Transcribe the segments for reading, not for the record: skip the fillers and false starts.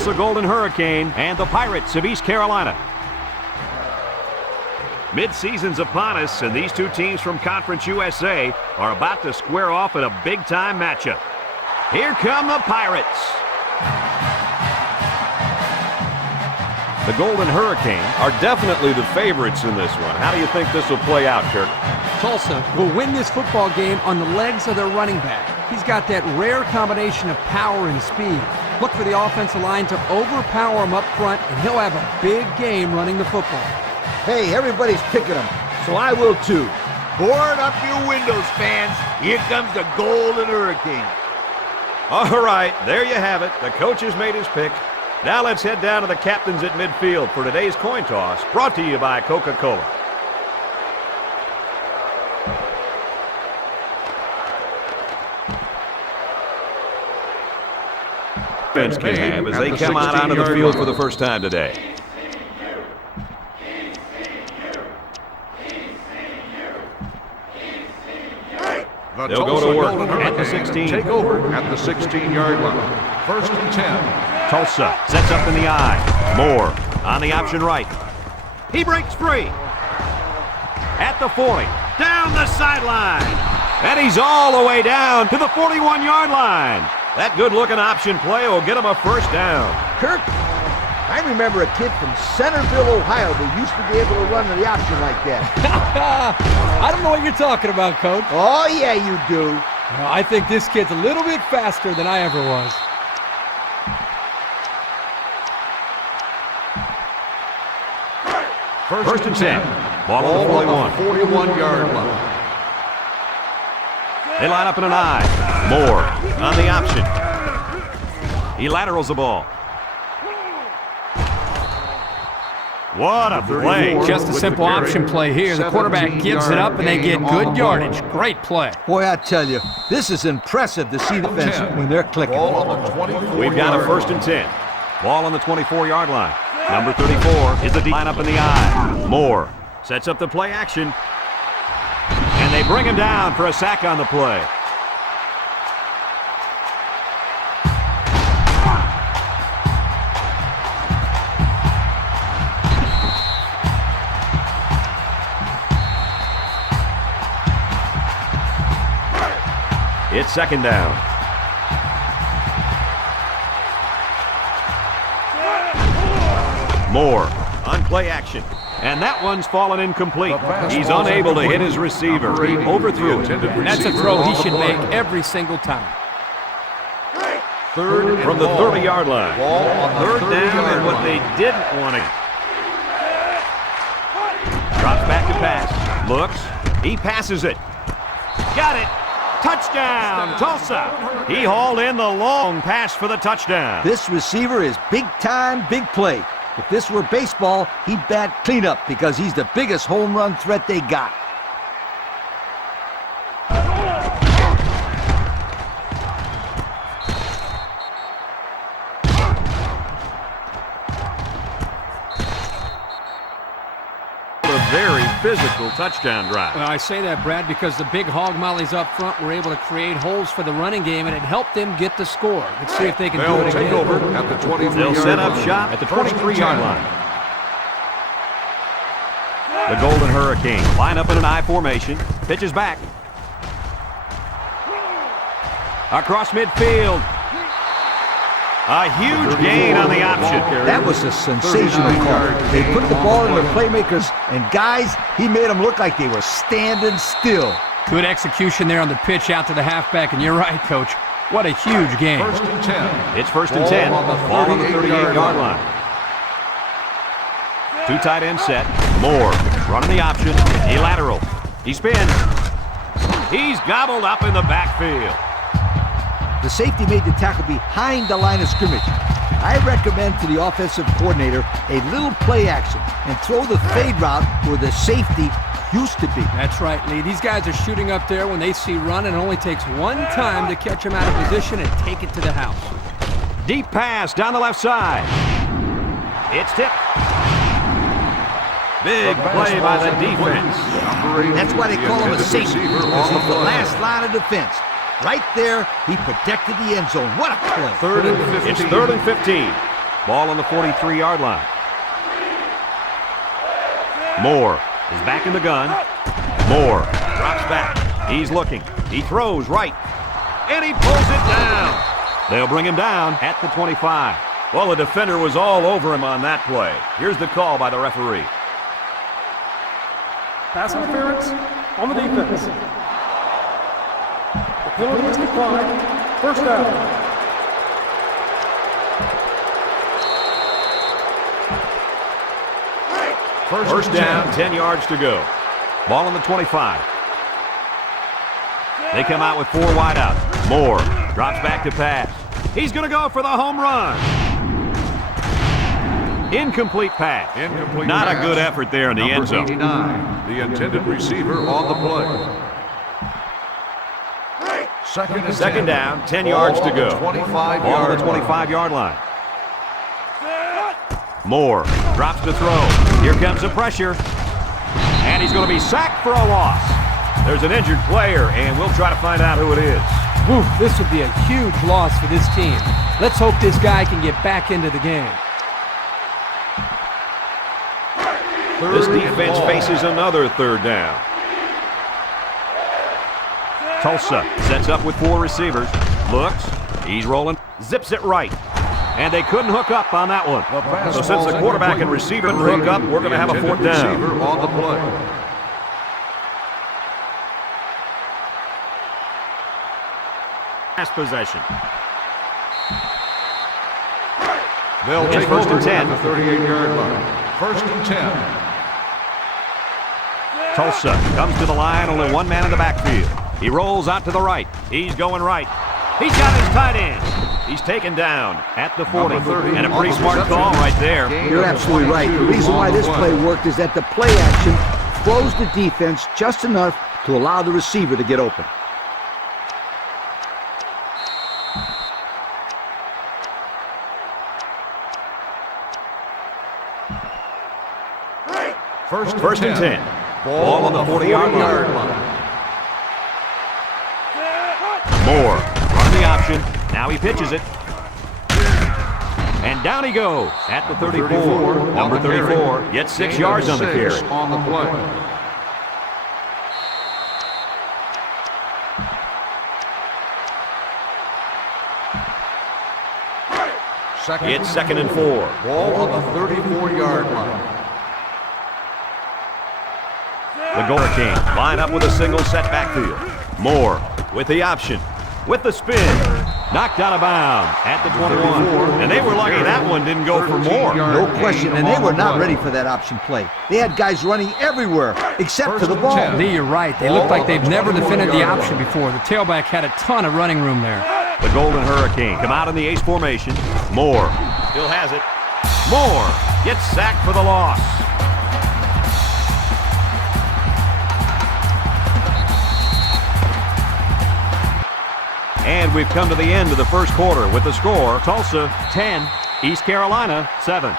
Tulsa Golden Hurricane and the Pirates of East Carolina. Mid-season's upon us, and these two teams from Conference USA are about to square off in a big-time matchup. Here come the Pirates. The Golden Hurricane are definitely the favorites in this one. How do you think this will play out, Kirk? Tulsa will win this football game on the legs of their running back. He's got that rare combination of power and speed. Look for the offensive line to overpower him up front, and he'll have a big game running the football. Hey, everybody's picking him, so I will too. Board up your windows, fans. Here comes the Golden Hurricane. All right, there you have it. The coach has made his pick. Now let's head down to the captains at midfield for today's coin toss, brought to you by Coca-Cola. Defense can have as they come out onto the field for the first time today. They'll go to work at the 16. Take over at the 16-yard line. First and 10. Tulsa sets up in the eye. Moore on the option right. He breaks free. At the 40. Down the sideline. And he's all the way down to the 41-yard line. That good-looking option play will get him a first down. Kirk, I remember a kid from Centerville, Ohio who used to be able to run the option like that. I don't know what you're talking about, Coach. Oh, yeah, you do. I think this kid's a little bit faster than I ever was. First and 10. Ball on the 41. 41-yard line. They line up in an eye. Moore on the option. He laterals the ball. What a play. Just a simple option play here. The quarterback gives it up and they get good yardage. Great play. Boy, I tell you, this is impressive to see the defense when they're clicking. We've got a first and 10. Ball on the 24-yard line. Number 34 is the line up in the eye. Moore sets up the play action. And they bring him down for a sack on the play. It's second down. Moore on play action. And that one's fallen incomplete. He's unable to hit his receiver. He overthrew it. That's a throw he should make every single time. Third from the 30-yard line. Third down and what they didn't want to. Drops back to pass. Looks. He passes it. Got it. Touchdown, Tulsa. He hauled in the long pass for the touchdown. This receiver is big time, big play. If this were baseball, he'd bat cleanup because he's the biggest home run threat they got. A very physical touchdown drive. Well, I say that, Brad, because the big hog mollies up front were able to create holes for the running game, and it helped them get the score. Let's see if they can do it again. Take over at the 23-yard line. They'll set up shop at the 23-yard line. The Golden Hurricane line up in an I formation. Pitches back. Across midfield. A huge gain on the option. That was a sensational call. They put the ball in their playmakers, and guys, he made them look like they were standing still. Good execution there on the pitch out to the halfback, and you're right, Coach. What a huge game. First and 10. It's first and 10. Ball on the 38-yard line. Two tight end set. Moore running the option. He lateral. He spins. He's gobbled up in the backfield. The safety made the tackle behind the line of scrimmage. I recommend to the offensive coordinator a little play action and throw the fade route where the safety used to be. That's right, Lee. These guys are shooting up there when they see run, and it only takes one time to catch them out of position and take it to the house. Deep pass down the left side. It's tipped. Big play by the defense. That's why they call him a safety. He's the last line of defense. Right there, he protected the end zone. What a play. Third and 15. It's third and 15. Ball on the 43-yard line. Moore is back in the gun. Moore drops back. He's looking. He throws right. And he pulls it down. They'll bring him down at the 25. Well, the defender was all over him on that play. Here's the call by the referee. Pass interference on the defense. The penalty is declined. First down. First down, 10 yards to go. Ball on the 25. They come out with 4 wide out. Moore drops back to pass. He's going to go for the home run. Incomplete pass. Not a good effort there in the end zone. 89, the intended receiver on the play. Second down, 10 yards to go. Ball on the 25-yard line. Moore drops to throw. Here comes the pressure. And he's going to be sacked for a loss. There's an injured player, and we'll try to find out who it is. Ooh, this would be a huge loss for this team. Let's hope this guy can get back into the game. This defense faces another third down. Tulsa sets up with 4 receivers. Looks. He's rolling. Zips it right. And they couldn't hook up on that one. So since the quarterback and receiver couldn't hook up, we're going to have a 4th down. On the play. Last possession. They'll It's take first over and 10. at the 38-yard line. First and 10. Tulsa comes to the line, only 1 man in the backfield. He rolls out to the right. He's going right. He's got his tight end. He's taken down at the 40. And a pretty smart call right there. You're absolutely right. The reason why this play worked is that the play action froze the defense just enough to allow the receiver to get open. First and 10. Ball on the 40-yard line. Moore on the option. Now he pitches it. And down he goes at the 34. Number 34 gets 6 yards on the carry. On the play. It's 2nd and 4. Ball on the 34-yard line. The goal king line up with a single set backfield. Moore with the option. With the spin. Knocked out of bounds at the 21. And they were lucky that one didn't go for more. No question, and they were not ready for that option play. They had guys running everywhere except for the ball. Lee, you're right. They look like they've never defended the option before. The tailback had a ton of running room there. The Golden Hurricane come out in the ace formation. Moore still has it. Moore gets sacked for the loss. And we've come to the end of the first quarter with the score, Tulsa 10, East Carolina 7.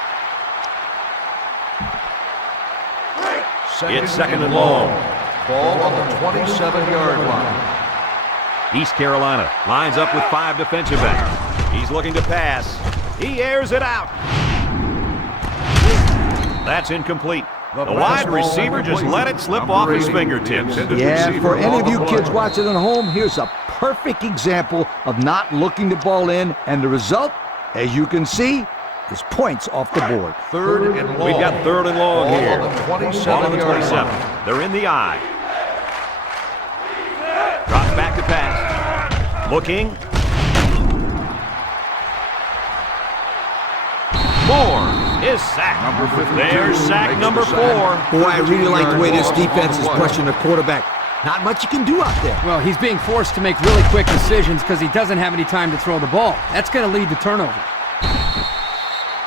It's 2nd and long. Ball on the 27-yard line. East Carolina lines up with 5 defensive backs. He's looking to pass. He airs it out. That's incomplete. The wide receiver just let it slip off his fingertips. Yeah, for any of you kids watching at home, here's a perfect example of not looking the ball in, and the result, as you can see, is points off the board. 3rd and long. We've got 3rd and long Ball here. on the Ball on the 27-yard 27. line. They're in the eye. Drops back to pass. Looking. Moore is sacked. Number 52 There's sack makes number the sack. 4. Boy, I really like the way this Ball on the defense is play. pressuring the quarterback. Not much you can do out there. Well, he's being forced to make really quick decisions because he doesn't have any time to throw the ball. That's going to lead to turnovers.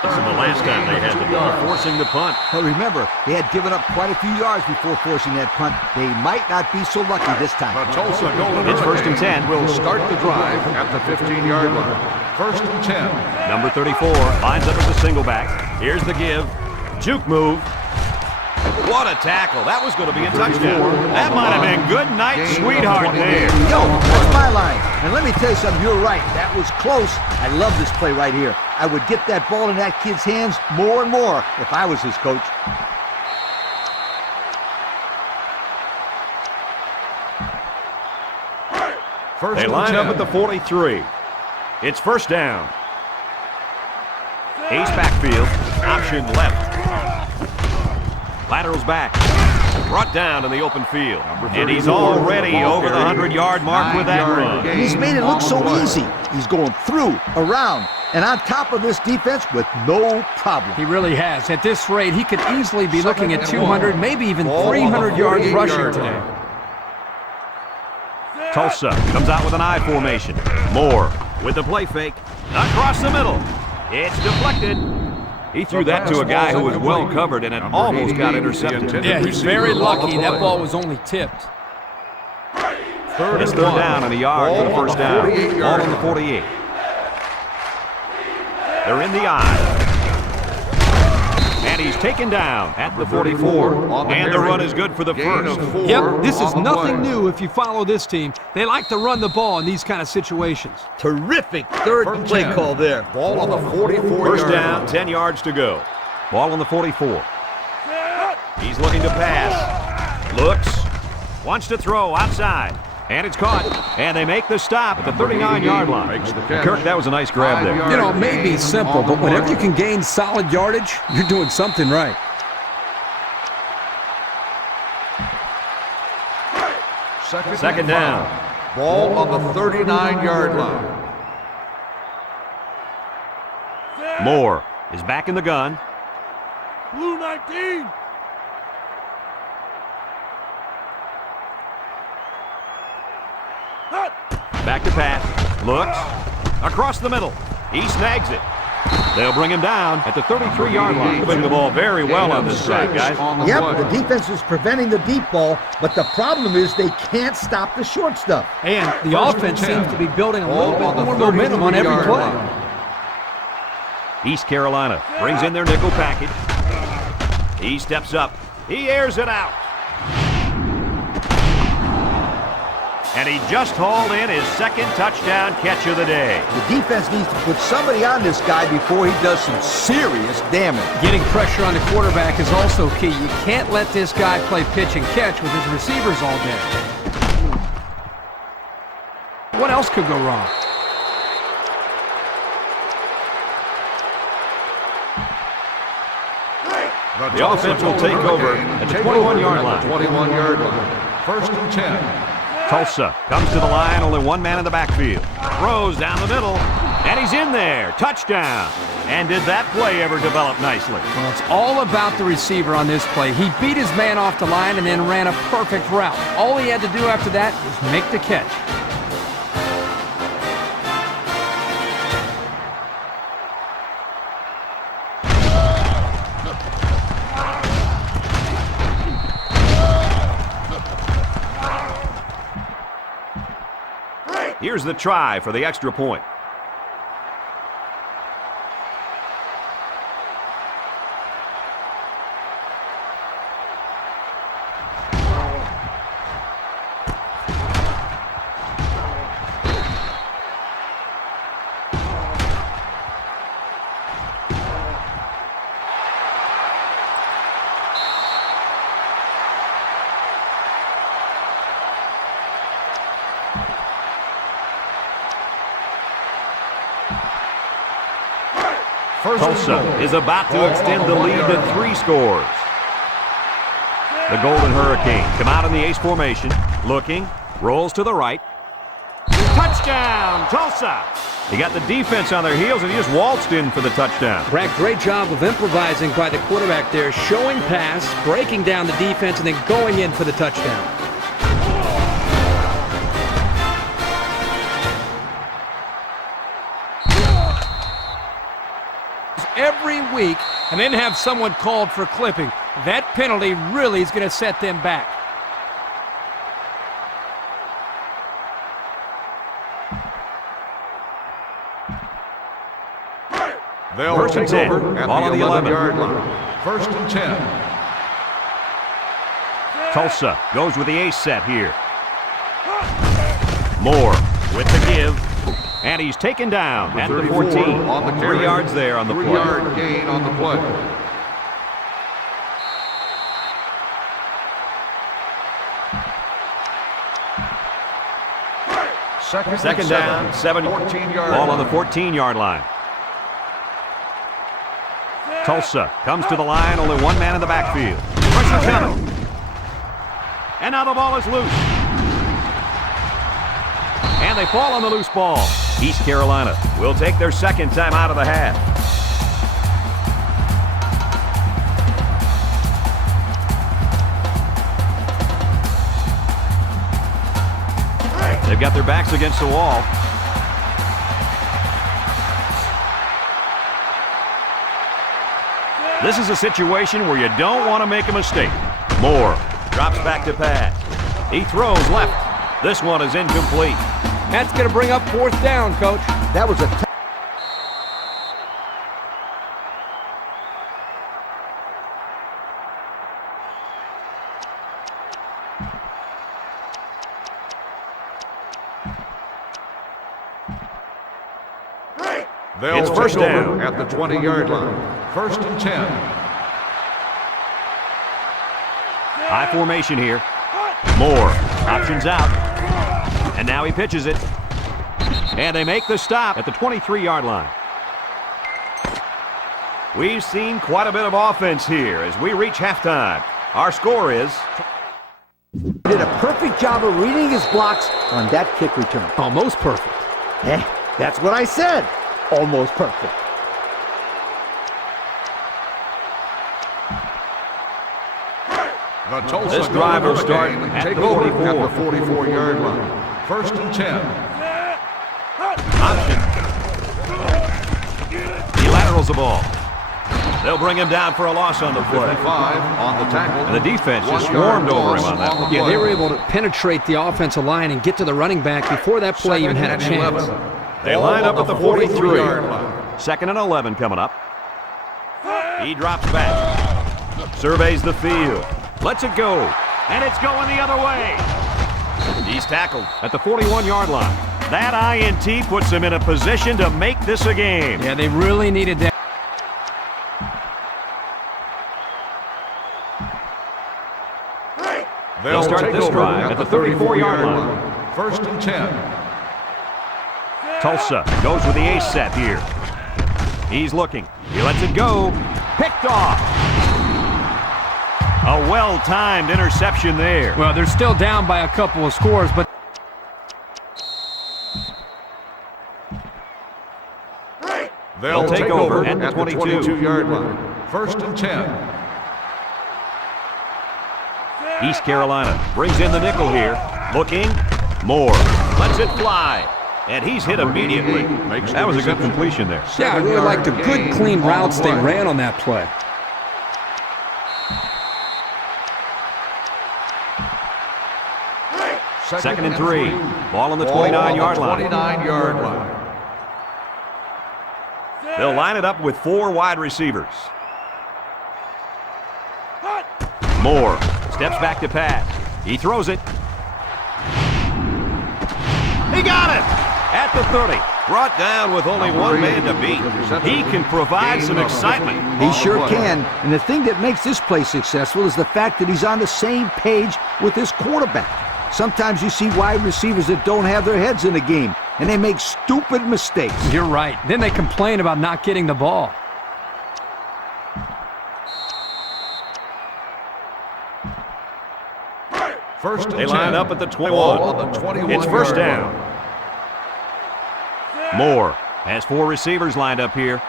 This is the last time they had the ball, forcing the punt. But remember, they had given up quite a few yards before forcing that punt. They might not be so lucky this time. The Tulsa Golden It's first and 10. will start the drive at the 15-yard line. First and 10. Number 34 lines up as a single back. Here's the give. Juke move. What a tackle. That was going to be a touchdown. That might have been good night, sweetheart there. Yo, that's my line. And let me tell you something, you're right. That was close. I love this play right here. I would get that ball in that kid's hands more and more if I was his coach. They line up at the 43. It's first down. Ace backfield. Option left. Laterals back. Brought down in the open field. And he's already over the 100-yard mark with that run. And he's made it look so easy. He's going through, around, and on top of this defense with no problem. He really has. At this rate, he could easily be looking at 200, maybe even 300 yards rushing today. Tulsa comes out with an I formation. Moore with the play fake. Across the middle. It's deflected. He threw that to a guy who was well covered, and it almost got intercepted. Yeah, he's very lucky. That ball was only tipped. It's third down and a yard for the first down. Ball on the 48. They're in the I. And he's taken down at the 44. And the run is good for the first. Yep, this is nothing new if you follow this team. They like to run the ball in these kind of situations. Terrific third play call there. Ball on the 44. First down, 10 yards to go. Ball on the 44. He's looking to pass. Looks. Wants to throw outside. And it's caught. And they make the stop at the 39-yard line. Kirk, that was a nice grab there. You know, it may be simple, but whenever you can gain solid yardage, you're doing something right. Second down. Ball on the 39-yard line. Moore is back in the gun. Blue 19. Back to pass. Looks. Across the middle. He snags it. They'll bring him down at the 33-yard line. Moving the ball very well on this drive, guys. Yep, the defense is preventing the deep ball, but the problem is they can't stop the short stuff. And the offense seems to be building a little bit more momentum on every play. East Carolina brings in their nickel package. He steps up. He airs it out. And he just hauled in his second touchdown catch of the day. The defense needs to put somebody on this guy before he does some serious damage. Getting pressure on the quarterback is also key. You can't let this guy play pitch and catch with his receivers all day. What else could go wrong? The offense will take over at the 21-yard line. 21-yard line. First and 10. Tulsa comes to the line, only one man in the backfield. Throws down the middle, and he's in there. Touchdown. And did that play ever develop nicely? Well, it's all about the receiver on this play. He beat his man off the line and then ran a perfect route. All he had to do after that was make the catch. Here's the try for the extra point. Tulsa is about to extend the lead to 3 scores. The Golden Hurricane come out in the ace formation, looking, rolls to the right. Touchdown, Tulsa! He got the defense on their heels, and he just waltzed in for the touchdown. Brad, great job of improvising by the quarterback there, showing pass, breaking down the defense, and then going in for the touchdown. Every week, and then have someone called for clipping. That penalty really is going to set them back. They'll First and take 10. over at Ball on the the 11-yard line. First and 10. Tulsa goes with the ace set here. Moore with the give. And he's taken down at the 14. On the 3 yards there on the play. 3-yard gain on the play. Second down, 14-yard ball on the 14-yard line. Tulsa comes to the line, only one man in the backfield. Pressure coming. And now the ball is loose. And they fall on the loose ball. East Carolina will take their second time out of the half. They've got their backs against the wall. This is a situation where you don't want to make a mistake. Moore drops back to pass. He throws left. This one is incomplete. That's going to bring up 4th down, Coach. That was a They'll It's first take down over at the 20-yard line. 1st and 10. High formation here. Moore options out. And now he pitches it. And they make the stop at the 23-yard line. We've seen quite a bit of offense here as we reach halftime. Our score is... did a perfect job of reading his blocks on that kick return. Almost perfect. That's what I said. Almost perfect. The Tulsa This drive will start game at take the over 44. at the 44-yard line. 1st and 10. Option. He laterals the ball. They'll bring him down for a loss on the play. 55 on the tackle. And the defense just 1 yard swarmed over him loss on that on one. the Yeah, they were play. able to penetrate the offensive line and get to the running back before that play even had a Second and chance. 11. They line up at the 43. 43-yard line. 2nd and 11 coming up. He drops back. Surveys the field. Lets it go. And it's going the other way. He's tackled at the 41-yard line. That INT puts him in a position to make this a game. Yeah, they really needed that. They'll start take this over drive at the 34-yard line. 1st and 10. Tulsa goes with the ace set here. He's looking. He lets it go. Picked off. A well-timed interception there. Well, they're still down by a couple of scores, but They'll take over at the at the 22-yard line. 1st and 10. East Carolina brings in the nickel here. Looking. Moore lets it fly. And he's hit immediately. That was a good completion there. yeah, I really liked the good, clean routes they ran on that play. Second and 3. Ball on the 29-yard line. 29-yard line. They'll line it up with 4 wide receivers. Moore steps back to pass. He throws it. He got it at the 30. Brought down with only one man to beat. He can provide some excitement. He sure can. And the thing that makes this play successful is the fact that he's on the same page with his quarterback. Sometimes you see wide receivers that don't have their heads in the game, and they make stupid mistakes. You're right. Then they complain about not getting the ball. First and They 10. line up at the 21. Ball on the 21 It's first yard down. line. Moore has 4 receivers lined up here.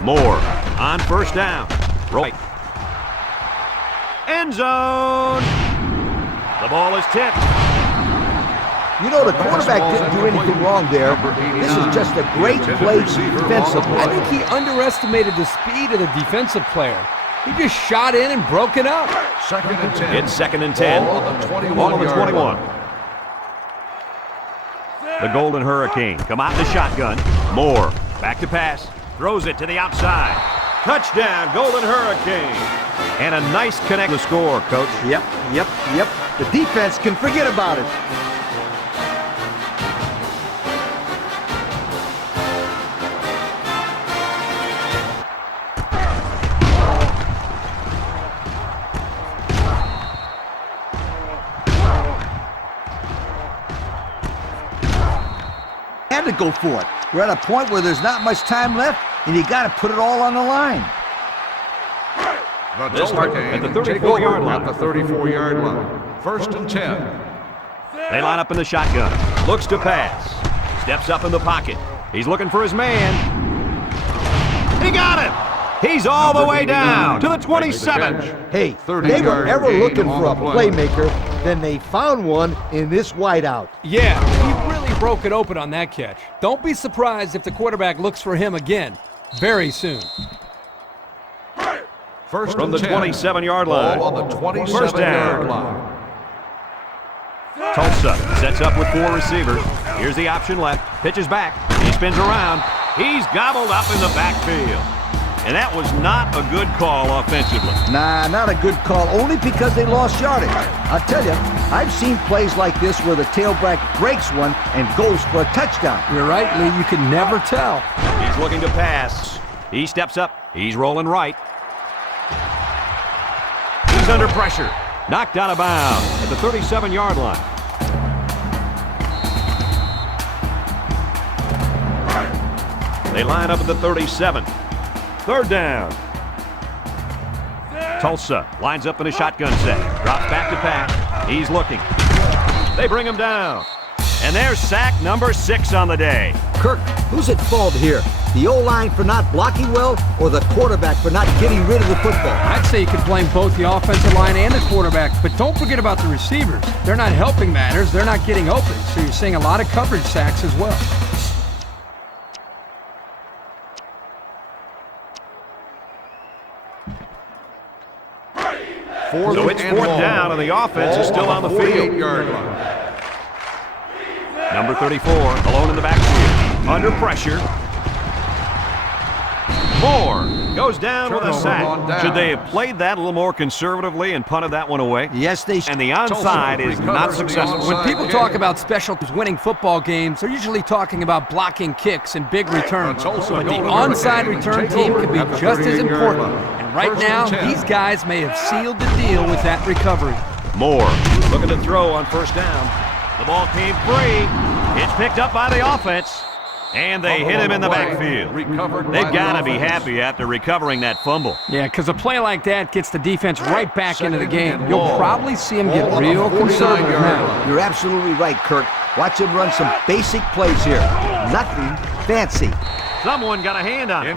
Moore on first down. Right. End zone. The ball is tipped. You know, the quarterback didn't do anything wrong there. This is just a great play defensively. I think he underestimated the speed of the defensive player. He just shot in and broke it up. Second and 10. It's 2nd and 10. Ball on the 21 Ball on the yard 21. line. The Golden Hurricane come out in the shotgun. Moore back to pass. Throws it to the outside. Touchdown, Golden Hurricane. And a nice connect to score, Coach. Yep. The defense can forget about it. Had to go for it. We're at a point where there's not much time left, and you got to put it all on the line. This one at the 34-yard line. At the 34-yard line. 1st and 10. They line up in the shotgun. Looks to pass. Steps up in the pocket. He's looking for his man. He got him. He's all the way down to the 27. Hey, they were ever looking for a playmaker, then they found one in this wideout. Yeah, he really broke it open on that catch. Don't be surprised if the quarterback looks for him again very soon. First From the 27-yard line. Ball on the 27-yard First down. line. Tulsa sets up with 4 receivers. Here's the option left. Pitches back. He spins around. He's gobbled up in the backfield. And that was not a good call offensively. Nah, not a good call, only because they lost yardage. I'll tell you, I've seen plays like this where the tailback breaks one and goes for a touchdown. You're right, Lee. You can never tell. He's looking to pass. He steps up. He's rolling right. He's under pressure. Knocked out of bounds at the 37-yard line. They line up at the 37. 3rd down. Tulsa lines up in a shotgun set. Drops back to pass. He's looking. They bring him down. And there's sack number 6 on the day. Kirk, who's at fault here? The O-line for not blocking well, or the quarterback for not getting rid of the football? I'd say you could blame both the offensive line and the quarterback, but don't forget about the receivers. They're not helping matters. They're not getting open, so you're seeing a lot of coverage sacks as well. So it's 4th down, and the offense is still on the field. Number 34, alone in the backfield. Under pressure. Moore goes down with a sack. Should they have played that a little more conservatively and punted that one away? Yes, they should. And the onside is not successful. When people talk about special teams winning football games, they're usually talking about blocking kicks and big returns. But the onside return team can be just as important. And right now, these guys may have sealed the deal with that recovery. Moore looking to throw on 1st down. The ball came free. It's picked up by the offense. And they hit him in the backfield. They've got to be happy after recovering that fumble. Yeah, because a play like that gets the defense right back into the game. You'll probably see him get real conservative now. You're absolutely right, Kirk. Watch him run some basic plays here. Nothing fancy. Someone got a hand on it.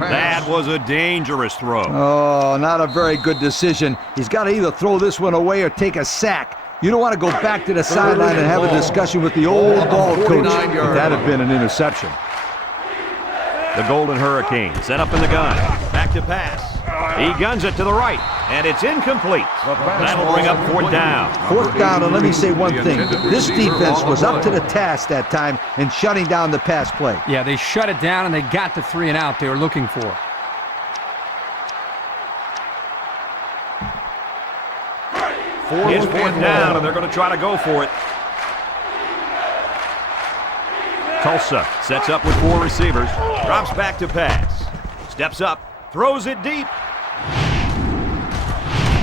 That was a dangerous throw. Oh, not a very good decision. He's got to either throw this one away or take a sack. You don't want to go back to the sideline and have a discussion with the old ball coach. If that had been an interception. The Golden Hurricane set up in the gun. Back to pass. He guns it to the right, and it's incomplete. That'll bring up 4th down. 4th down, and let me say one thing. This defense was up to the task that time in shutting down the pass play. Yeah, they shut it down, and they got the 3 and out they were looking for. It's 4th down, and they're going to try to go for it. Tulsa sets up with 4 receivers. Drops back to pass. Steps up. Throws it deep.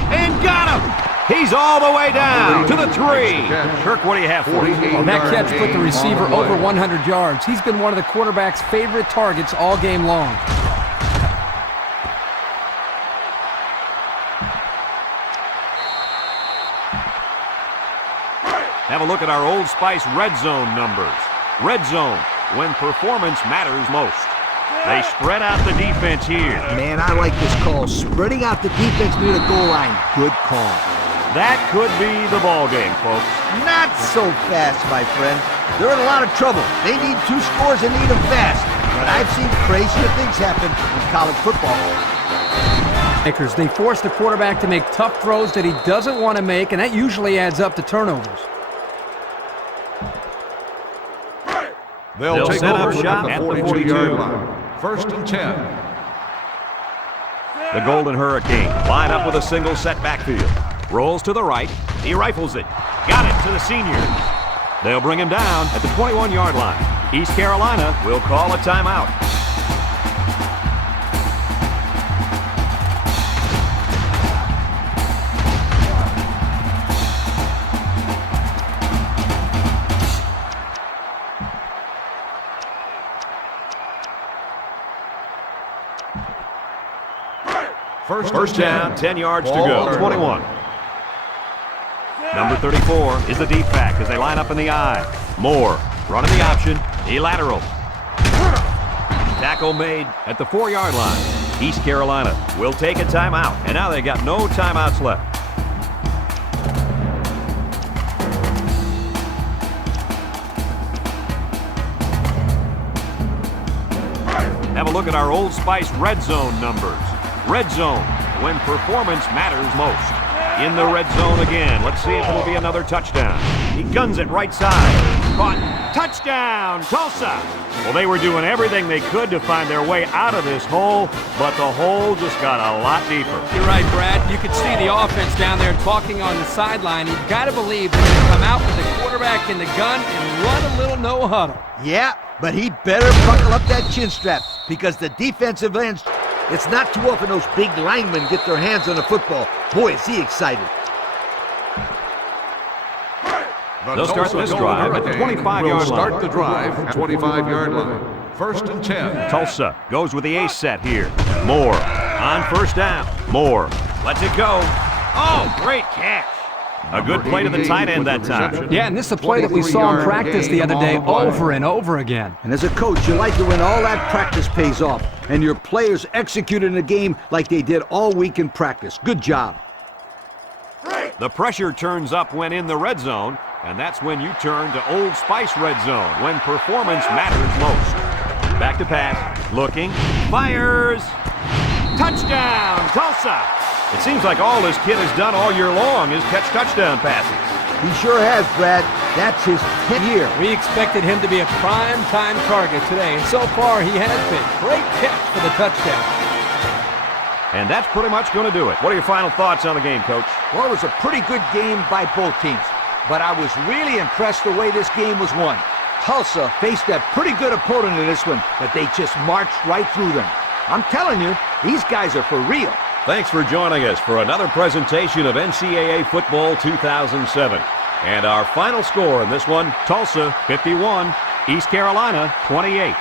And got him! He's all the way down to the 3. Kirk, what do you have for him? Well, that catch put the receiver over 100 yards. He's been one of the quarterback's favorite targets all game long. Have a look at our Old Spice Red Zone numbers. Red Zone, when performance matters most. They spread out the defense here. Man, I like this call. Spreading out the defense near the goal line. Good call. That could be the ball game, folks. Not so fast, my friend. They're in a lot of trouble. They need 2 scores and need them fast. But I've seen crazier things happen in college football. They force the quarterback to make tough throws that he doesn't want to make, and that usually adds up to turnovers. They'll take set up over shop at the 42-yard line. 1st and 10. The Golden Hurricane line up with a single set backfield. Rolls to the right. He rifles it. Got it to the seniors. They'll bring him down at the 21-yard line. East Carolina will call a timeout. First down, 10 yards to go. 21. Number 34 is the deep back as they line up in the I. Moore running the option. He laterals. Tackle made at the 4-yard line. East Carolina will take a timeout, and now they got no timeouts left. Have a look at our Old Spice red zone numbers. Red zone, when performance matters most. In the red zone again. Let's see if it'll be another touchdown. He guns it right side. Caught. Touchdown, Tulsa. Well, they were doing everything they could to find their way out of this hole, but the hole just got a lot deeper. You're right, Brad. You could see the offense down there talking on the sideline. You've got to believe they're going to come out with the quarterback in the gun and run a little no huddle. Yeah, but he better buckle up that chin strap because the defensive ends, it's not too often those big linemen get their hands on the football. Boy, is he excited. They'll start this drive at the 25-yard line. Start the drive at 25-yard line. First and 10. Tulsa goes with the ace set here. Moore on first down. Moore lets it go. Oh, great catch. A good play to the tight end that time. Yeah, and this is a play that we saw in practice the other day over and over again. And as a coach, you like it when all that practice pays off and your players execute in the game like they did all week in practice. Good job. The pressure turns up when in the red zone, and that's when you turn to Old Spice red zone, when performance matters most. Back to pass, looking, fires, touchdown, Tulsa! It seems like all this kid has done all year long is catch touchdown passes. He sure has, Brad. That's his 10th year. We expected him to be a prime-time target today, and so far he has been. Great catch for the touchdown. And that's pretty much going to do it. What are your final thoughts on the game, Coach? Well, it was a pretty good game by both teams, but I was really impressed the way this game was won. Tulsa faced a pretty good opponent in this one, but they just marched right through them. I'm telling you, these guys are for real. Thanks for joining us for another presentation of NCAA Football 2007. And our final score in this one, Tulsa 51, East Carolina 28.